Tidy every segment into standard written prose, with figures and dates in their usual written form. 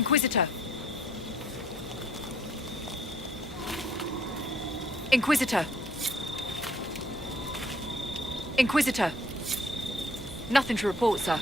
Inquisitor. Inquisitor. Inquisitor. Nothing to report, sir.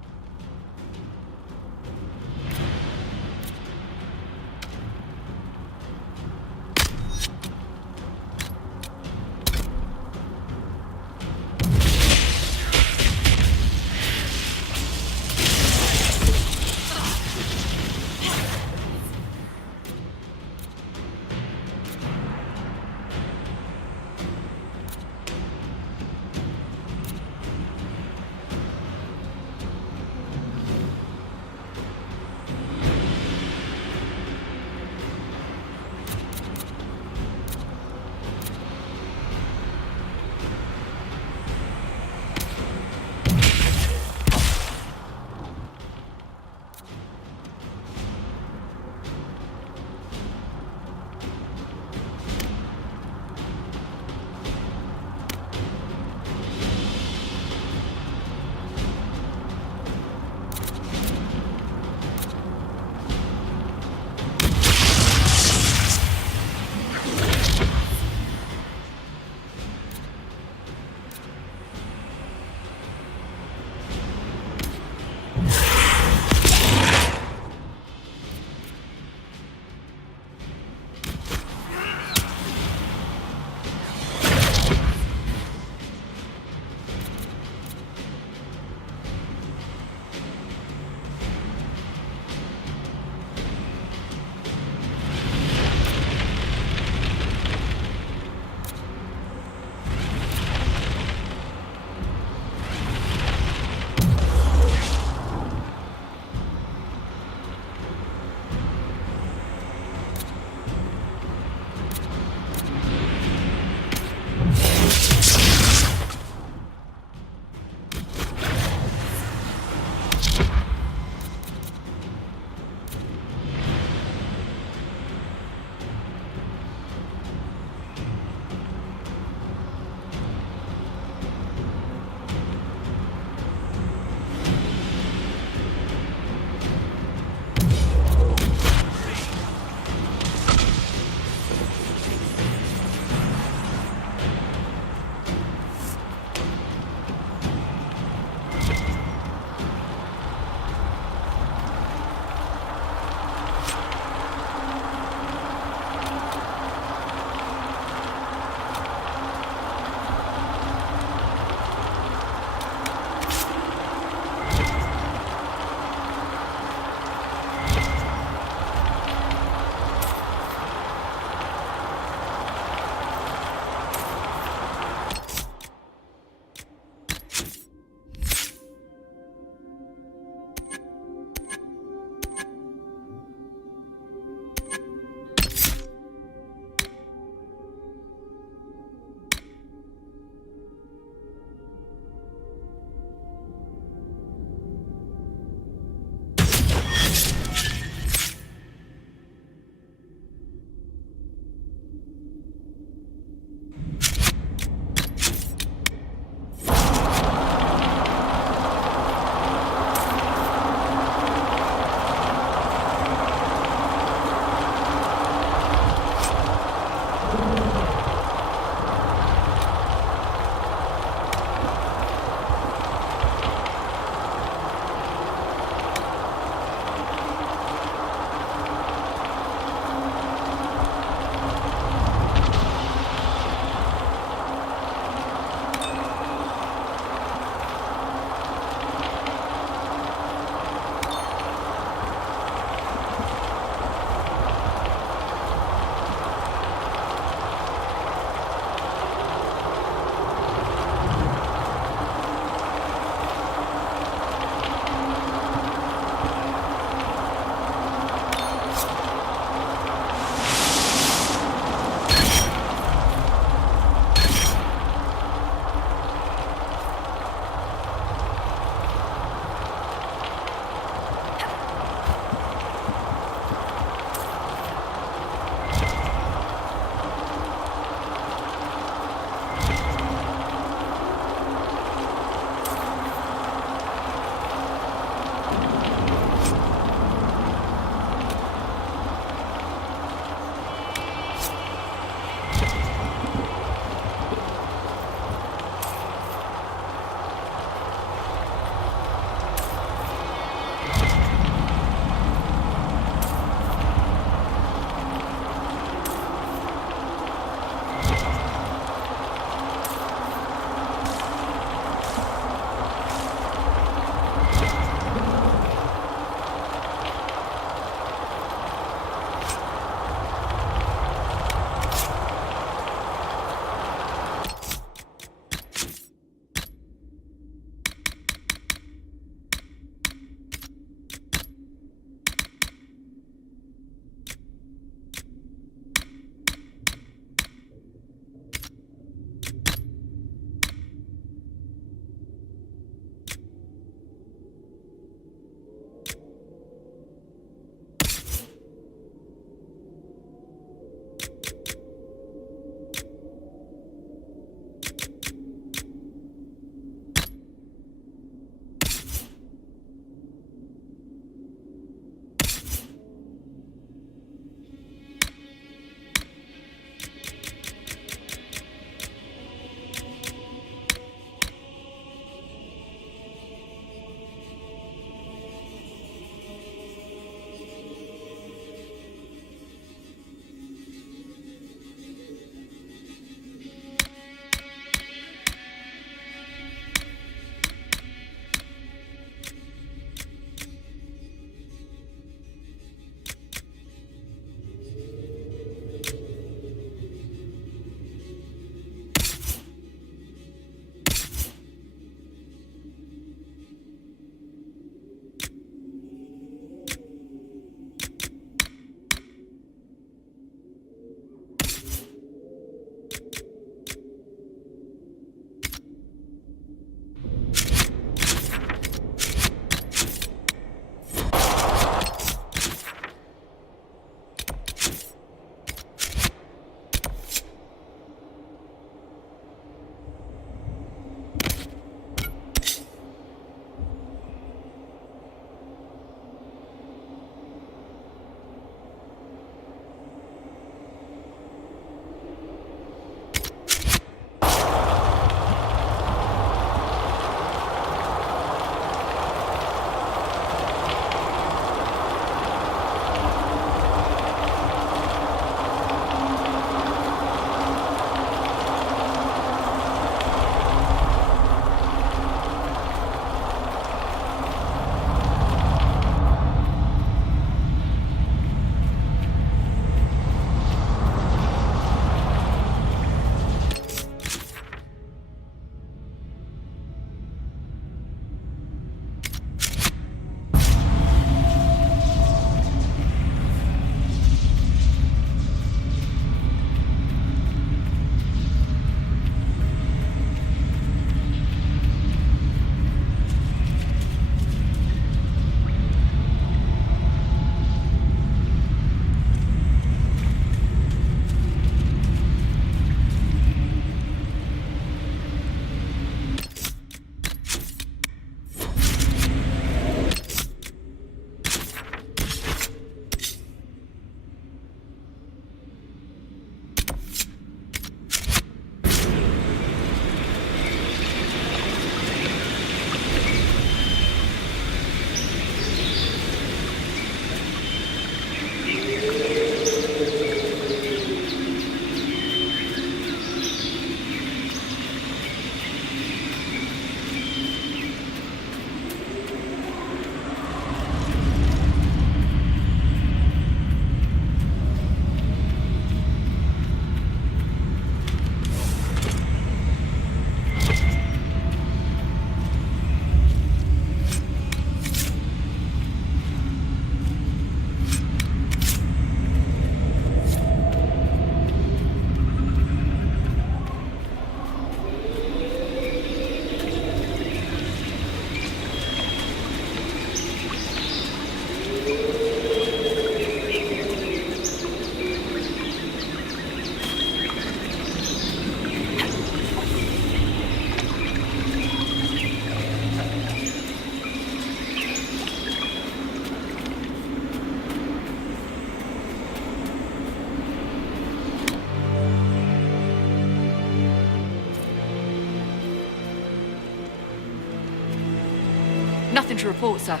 Nothing to report, sir.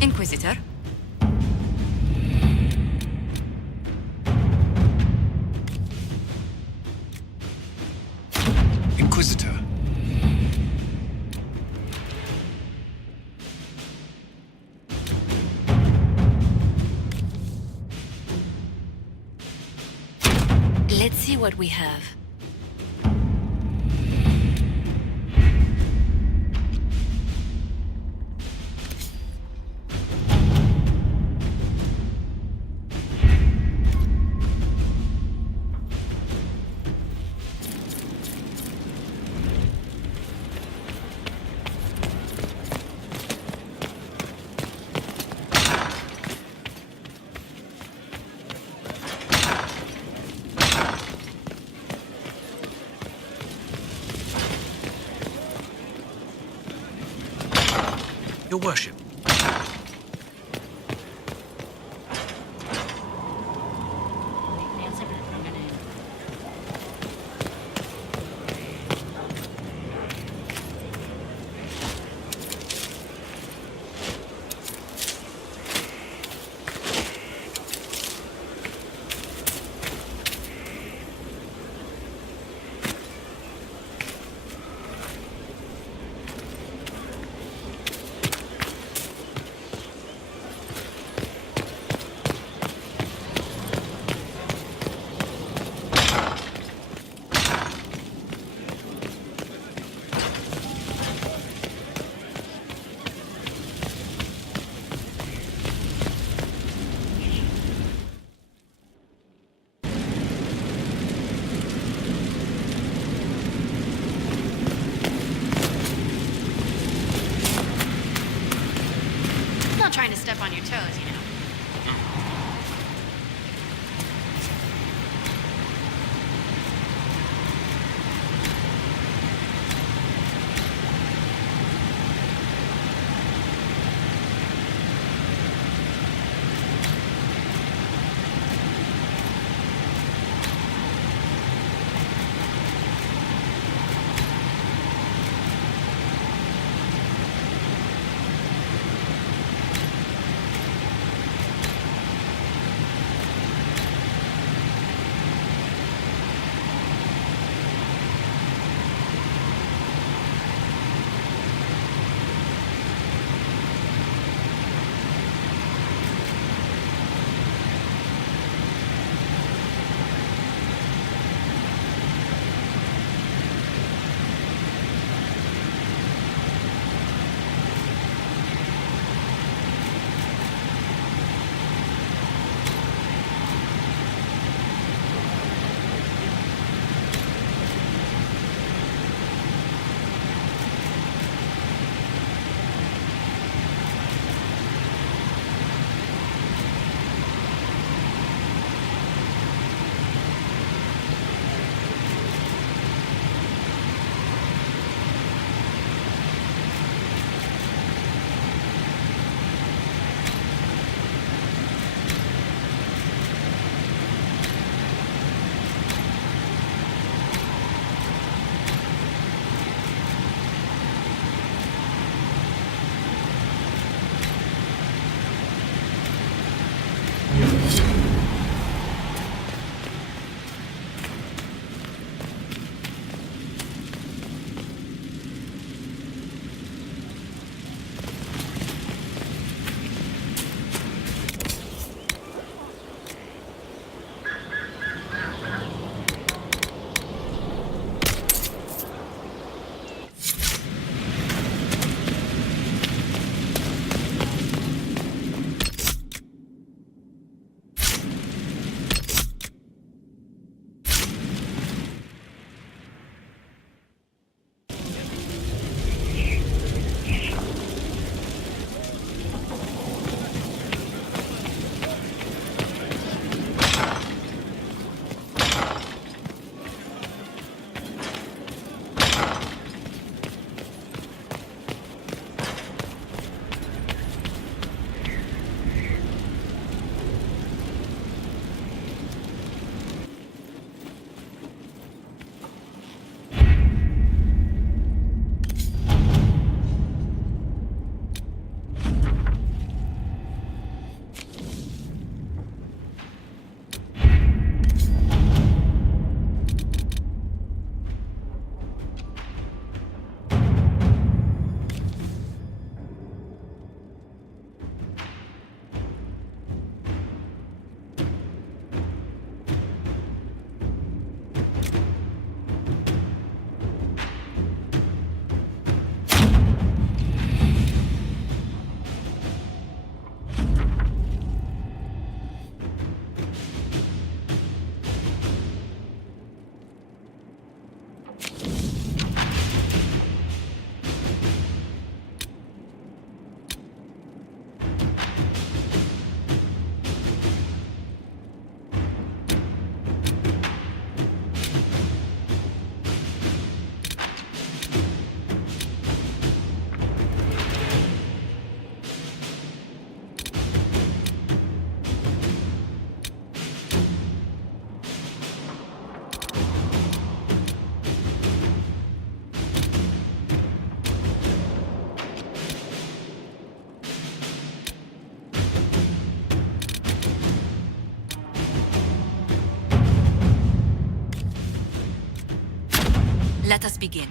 Inquisitor? Inquisitor. Let's see what we have. Your worship. Let us begin.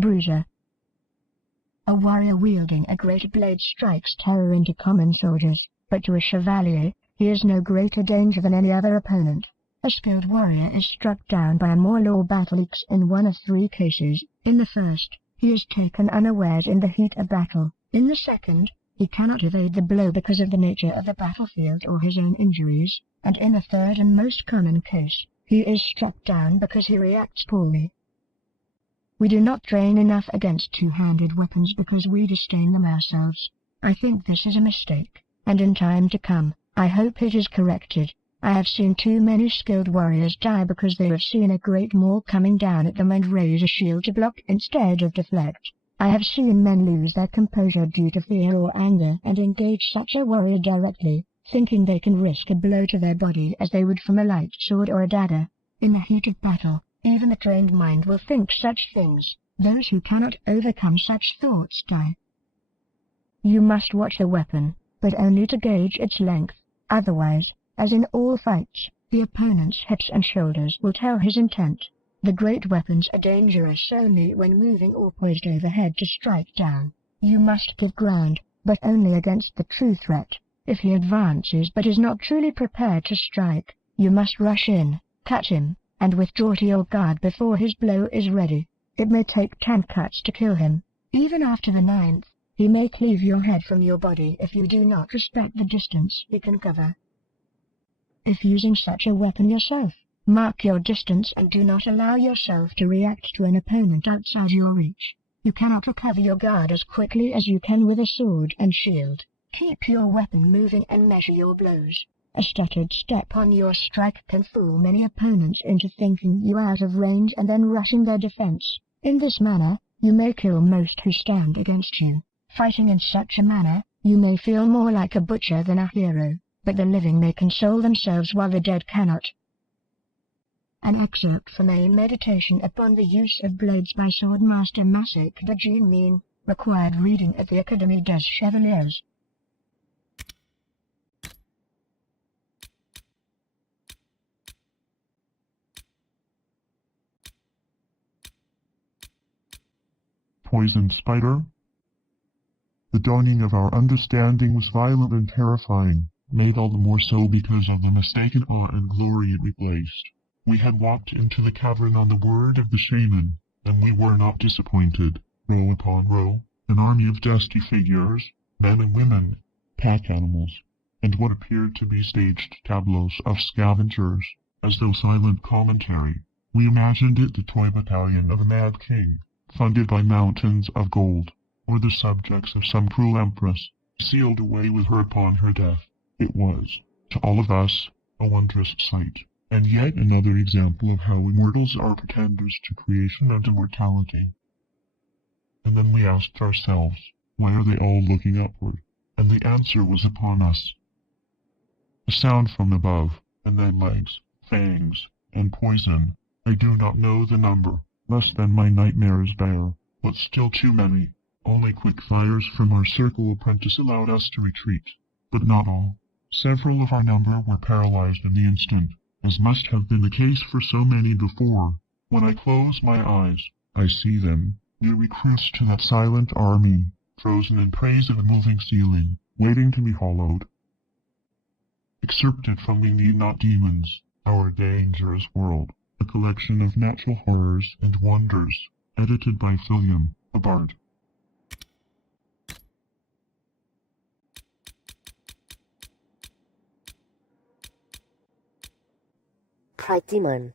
Bruiser. A warrior wielding a great blade strikes terror into common soldiers, but to a chevalier, he is no greater danger than any other opponent. A skilled warrior is struck down by a Morlaw battle axe in one of three cases. In the first, he is taken unawares in the heat of battle. In the second, he cannot evade the blow because of the nature of the battlefield or his own injuries, and in the third and most common case, he is struck down because he reacts poorly. We do not train enough against two-handed weapons because we disdain them ourselves. I think this is a mistake, and in time to come, I hope it is corrected. I have seen too many skilled warriors die because they have seen a great maul coming down at them and raise a shield to block instead of deflect. I have seen men lose their composure due to fear or anger and engage such a warrior directly, thinking they can risk a blow to their body as they would from a light sword or a dagger. In the heat of battle, even the trained mind will think such things. Those who cannot overcome such thoughts die. You must watch the weapon, but only to gauge its length. Otherwise, as in all fights, the opponent's hips and shoulders will tell his intent. The great weapons are dangerous only when moving or poised overhead to strike down. You must give ground, but only against the true threat. If he advances but is not truly prepared to strike, you must rush in, catch him, and withdraw to your guard before his blow is ready. It may take 10 cuts to kill him. Even after the 9th, he may cleave your head from your body if you do not respect the distance he can cover. If using such a weapon yourself, mark your distance and do not allow yourself to react to an opponent outside your reach. You cannot recover your guard as quickly as you can with a sword and shield. Keep your weapon moving and measure your blows. A stuttered step on your strike can fool many opponents into thinking you out of range and then rushing their defense. In this manner, you may kill most who stand against you. Fighting in such a manner, you may feel more like a butcher than a hero, but the living may console themselves while the dead cannot. An excerpt from a meditation upon the use of blades by Swordmaster Masek de Jean-Min, required reading at the Académie des Chevaliers. Poisoned spider. The dawning of our understanding was violent and terrifying, made all the more so because of the mistaken awe and glory it replaced. We had walked into the cavern on the word of the shaman, and we were not disappointed. Row upon row, an army of dusty figures, men and women, pack animals, and what appeared to be staged tableaus of scavengers, as though silent commentary. We imagined it the toy battalion of a mad king, funded by mountains of gold, or the subjects of some cruel empress, sealed away with her upon her death. It was, to all of us, a wondrous sight, and yet another example of how immortals are pretenders to creation and immortality. And then we asked ourselves, why are they all looking upward? And the answer was upon us. A sound from above, and then legs, fangs, and poison. I do not know the number. Less than my nightmares bear, but still too many. Only quick fires from our circle apprentice allowed us to retreat, but not all. Several of our number were paralyzed in the instant, as must have been the case for so many before. When I close my eyes, I see them, new recruits to that silent army, frozen in praise of a moving ceiling, waiting to be hollowed. Excerpted from We Need Not Demons, Our Dangerous World, a collection of natural horrors and wonders, edited by Philium, a bard. Pride Demon.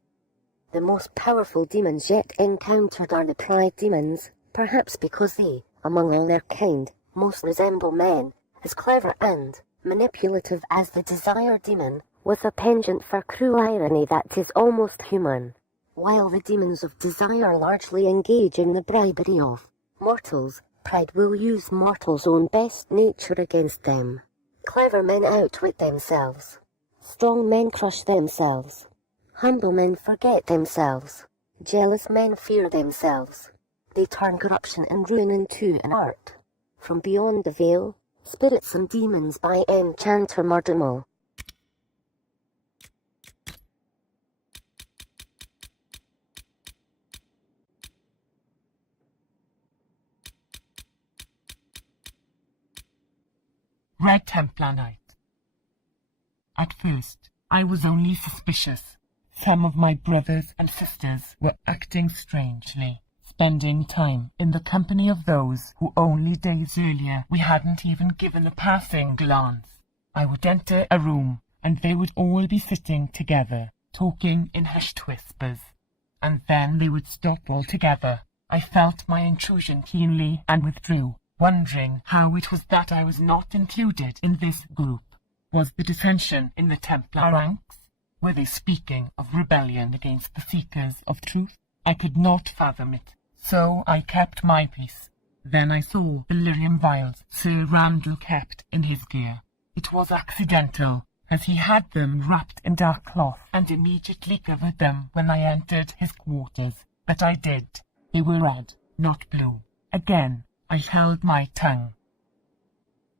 The most powerful demons yet encountered are the Pride Demons, perhaps because they, among all their kind, most resemble men, as clever and manipulative as the Desire Demon, with a penchant for cruel irony that is almost human, while the demons of desire largely engage in the bribery of mortals. Pride will use mortals' own best nature against them. Clever men outwit themselves. Strong men crush themselves. Humble men forget themselves. Jealous men fear themselves. They turn corruption and ruin into an art. From Beyond the Veil, Spirits and Demons by Enchanter Mordimo. Red Templar Night. At first, I was only suspicious. Some of my brothers and sisters were acting strangely, spending time in the company of those who only days earlier we hadn't even given a passing glance. I would enter a room, and they would all be sitting together, talking in hushed whispers, and then they would stop altogether. I felt my intrusion keenly and withdrew, wondering how it was that I was not included in this group. Was the dissension in the Templar ranks? Were they speaking of rebellion against the seekers of truth? I could not fathom it, so I kept my peace. Then I saw the lyrium vials Sir Randall kept in his gear. It was accidental, as he had them wrapped in dark cloth, and immediately covered them when I entered his quarters. But I did. They were red, not blue. Again, I held my tongue.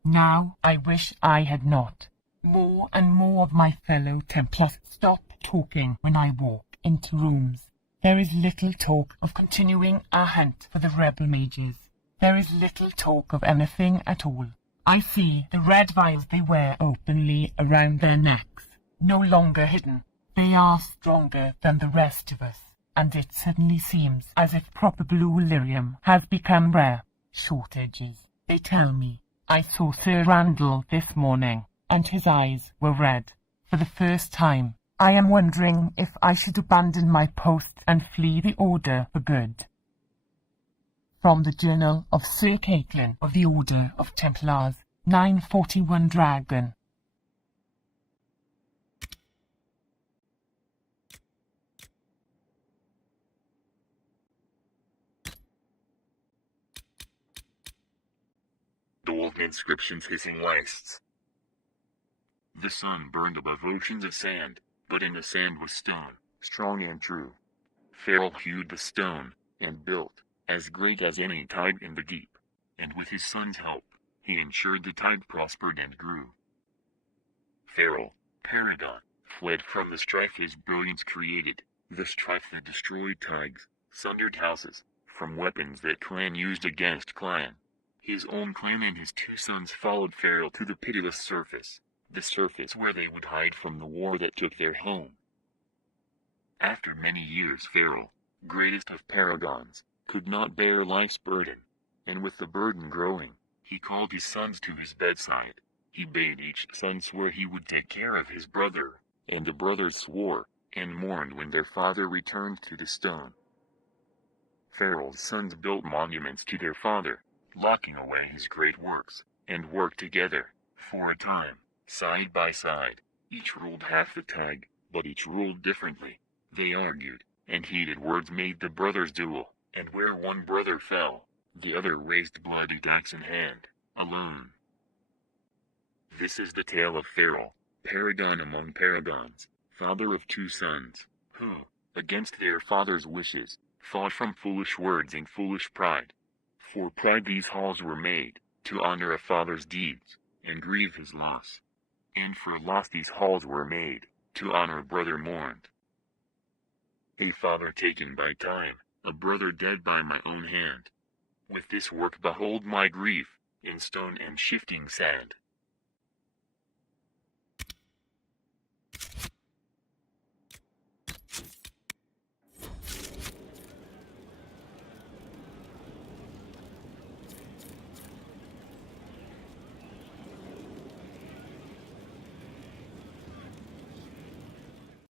Now I wish I had not. More and more of my fellow Templars stop talking when I walk into rooms. There is little talk of continuing our hunt for the rebel mages. There is little talk of anything at all. I see the red vials they wear openly around their necks, no longer hidden. They are stronger than the rest of us, and it suddenly seems as if proper blue lyrium has become rare. Shortages, they tell me. I saw Sir Randall this morning, and his eyes were red. For the first time, I am wondering if I should abandon my post and flee the Order for good. From the Journal of Sir Kallian of the Order of Templars, 941 Dragon. old inscriptions hissing lists. The sun burned above oceans of sand, but in the sand was stone, strong and true. Farrell hewed the stone, and built, as great as any tide in the deep, and with his son's help, he ensured the tide prospered and grew. Farrell, Paragon, fled from the strife his brilliance created, the strife that destroyed tides, sundered houses, from weapons that clan used against clan. His own clan and his two sons followed Farrell to the pitiless surface, the surface where they would hide from the war that took their home. After many years Farrell, greatest of paragons, could not bear life's burden, and with the burden growing, he called his sons to his bedside. He bade each son swear he would take care of his brother, and the brothers swore, and mourned when their father returned to the stone. Farrell's sons built monuments to their father, locking away his great works, and worked together, for a time, side by side. Each ruled half the tide, but each ruled differently. They argued, and heated words made the brothers duel, and where one brother fell, the other raised bloody axe in hand, alone. This is the tale of Farrell, paragon among paragons, father of two sons, who, against their father's wishes, fought from foolish words and foolish pride. For pride these halls were made, to honor a father's deeds, and grieve his loss. And for loss these halls were made, to honor a brother mourned. A father taken by time, a brother dead by my own hand. With this work behold my grief, in stone and shifting sand.